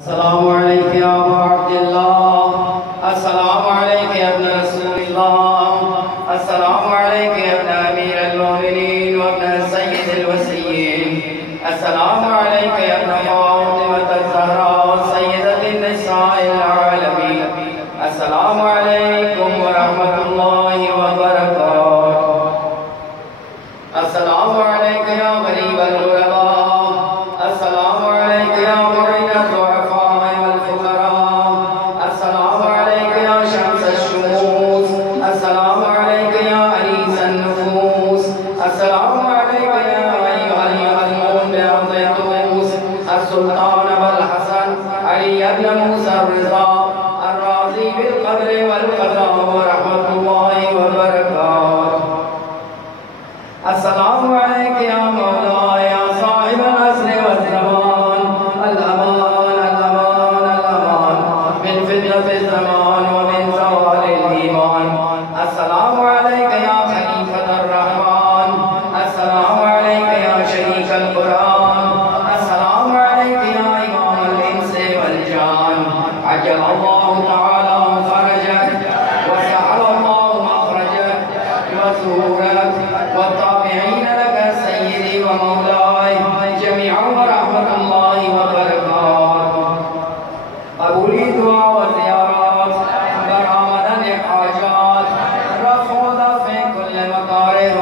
अस्सलामु अलैका या अबा अब्दिल्लाह, अस्सलामु अलैका या इब्न रसूलिल्लाह, अस्सलामु अलैका या इब्न अमीरिल मोमिनीन व इब्न सय्यिदिल वसिय्यीन, अस्सलामु अलैका या इब्न फातिमतज़ ज़हरा सय्यदतिन निसाइल आलमीन, अस्सलामु अलैकुम व रहमतुल्लाहि व बरकातुहू, अस्सलामु अलैका या गरीबल गुरबा, अस्सलामु अलैका या मुईनत दुअफ़ाए वल फुक़रा, अस्सलामु अलैका या शम्सश शुमूस, अस्सलामु अलैका या अनीसन नुफूस, अस्सलामु अलैका या अय्युहल मज़मूम बिअर्ज़ि तूस, अस्सुल्तान अबुल हसन अली इब्न मूसा अर्रिज़ा अर्राज़ी बिल क़द्र वल क़ज़ा व रहमतुल्लाहि व बरकातुहू, अस्सलामु अलैका या मौला या साहिबल अस्र वज़ ज़मान, अल अमान अल अमान अल अमान मिन फितनतिज़ ज़मान व मिन ज़वालिल ईमान, अस्सलामु अलैका या खलीफतुर रहमान, अस्सलामु अलैका या शरीकल कुरान, अस्सलामु अलैका या इमामुल इंस वल जान, अज्जलल्लाहु तआला फरजक व सअलल्लाहु मखरजक व ज़ुहूरक व ताबिईन लक सय्यदी व मौलाय जमीअन व रहमतुल्लाहि व बरकातुहू, कबूली दुआ व ज़ियारत, बरामदन हाजात, रफ़अ दफ़अ कुल्ल मकारिह